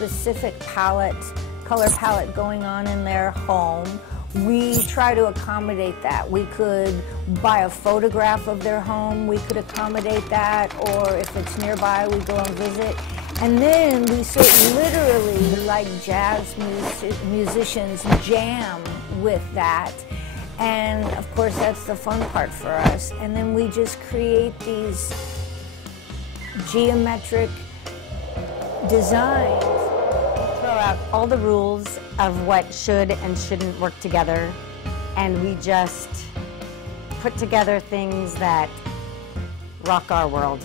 specific color palette going on in their home, we try to accommodate that. We could buy a photograph of their home, we could accommodate that, or if it's nearby, we go and visit. And then we literally, like jazz musicians, jam with that. And of course, that's the fun part for us. And then we just create these geometric designs. Throw out all the rules of what should and shouldn't work together, and we just put together things that rock our world.